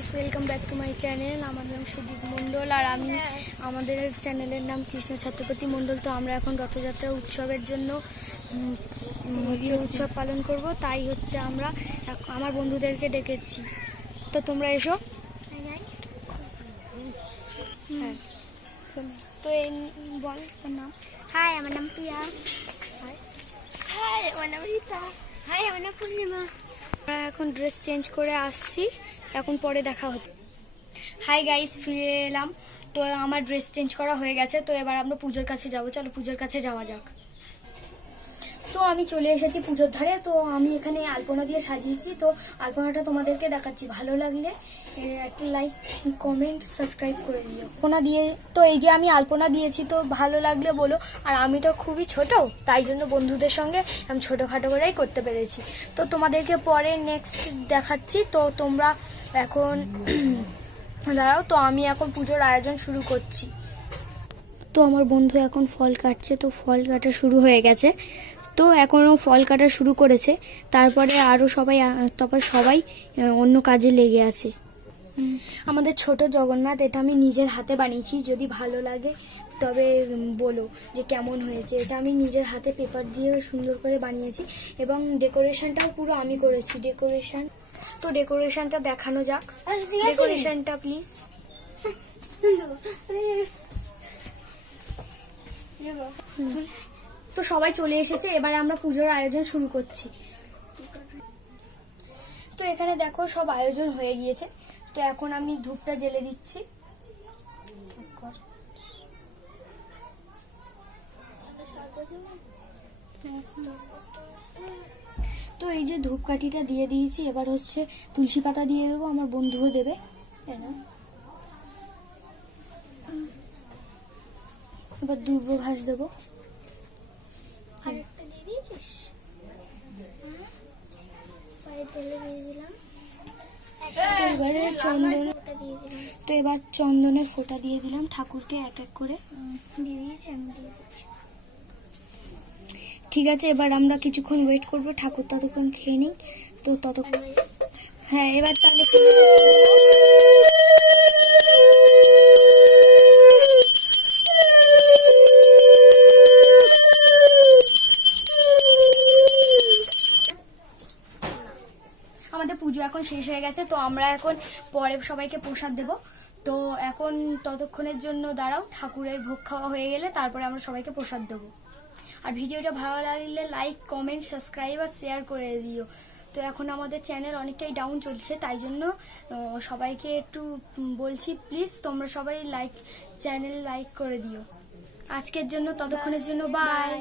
Guys, welcome back to my channel. আমার নাম সুদীপ মণ্ডল আর আমি আমাদের চ্যানেলের নাম কৃষ্ণ ছাত্রপতি মণ্ডল। তো আমরা এখন রথযাত্রা উৎসবের জন্য উৎসব পালন করব, তাই হচ্ছে আমরা আমার বন্ধুদেরকে ডেকেছি। তো তোমরা এসো। হ্যাঁ, তো এই বল তোর নাম। হাই, আমার নাম পিয়া। হাই, আমার নাম রীতা। হাই, আমার নাম পূর্ণিমা। আমরা এখন ড্রেস চেঞ্জ করে আসছি, এখন পরে দেখা হবে। হাই গাইস, ফিরে এলাম। তো আমার ড্রেস চেঞ্জ করা হয়ে গেছে, তো এবার আমরা পুজোর কাছে যাবো। চলো পুজোর কাছে যাওয়া যাক। তো আমি চলে এসেছি পুজোর ধারে। তো আমি এখানে আলপনা দিয়ে সাজিয়েছি, তো আলপনাটা তোমাদেরকে দেখাচ্ছি। ভালো লাগলে একটা লাইক, কমেন্ট, সাবস্ক্রাইব করে দিও। আলপনা দিয়ে তো এই যে আমি আলপনা দিয়েছি, তো ভালো লাগলে বলো। আর আমি তো খুবই ছোট, তাই জন্য বন্ধুদের সঙ্গে আমি ছোটোখাটো করেই করতে পেরেছি। তো তোমাদেরকে পরে নেক্সট দেখাচ্ছি। তো তোমরা এখন দাঁড়াও, তো আমি এখন পুজোর আয়োজন শুরু করছি। তো আমার বন্ধু এখন ফল কাটছে, তো ফল কাটা শুরু হয়ে গেছে। তো এখনও ফল কাটা শুরু করেছে, তারপরে আরও সবাই অন্য কাজে লেগে আছে। আমাদের ছোট জগন্নাথ, এটা আমি নিজের হাতে বানিয়েছি। যদি ভালো লাগে তবে বলো যে কেমন হয়েছে। এটা আমি নিজের হাতে পেপার দিয়ে সুন্দর করে বানিয়েছি, এবং ডেকোরেশনটাও পুরো আমি করেছি। তো ডেকোরেশনটা দেখানো যাক। ডেকোরেশনটা প্লিজ। তো সবাই চলে এসেছে, এবারে আমরা পুজোর আয়োজন শুরু করছি। তো এখানে দেখো সব আয়োজন হয়ে গিয়েছে। তো এখন আমি ধূপটা জ্বেলে দিচ্ছি। তো এই যে ধূপকাঠিটা দিয়ে দিয়েছি, এবার হচ্ছে তুলসী পাতা দিয়ে দেবো, আমার বন্ধুও দেবে। এবার দুর্ব ঘাস দেবো। আরেকটা দিয়ে দিয়েছিস? পায়ে তেলে দিয়ে দিলাম। তো এবার চন্দনের ফোঁটা দিয়ে দিলাম ঠাকুরকে এক এক করে। দিয়ে দিয়েছি, আমি দিয়ে দিচ্ছি। ঠিক আছে, এবার আমরা কিছুক্ষণ ওয়েট করব, ঠাকুর ততক্ষণ খেয়ে নিই। তো ততক্ষণ হ্যাঁ, এবার তাহলে আমাদের পুজো এখন শেষ হয়ে গেছে। তো আমরা এখন পরে সবাইকে প্রসাদ দেব। তো এখন ততক্ষণের জন্য দাঁড়াও, ঠাকুরের ভোগ খাওয়া হয়ে গেলে তারপরে আমরা সবাইকে প্রসাদ দেবো। আর ভিডিওটা ভালো লাগলে লাইক, কমেন্ট, সাবস্ক্রাইব আর শেয়ার করে দিও। তো এখন আমাদের চ্যানেল অনেকটাই ডাউন চলছে, তাই জন্য সবাইকে একটু বলছি, প্লিজ তোমরা সবাই চ্যানেল লাইক করে দিও। আজকের জন্য ততক্ষণের জন্য বাই।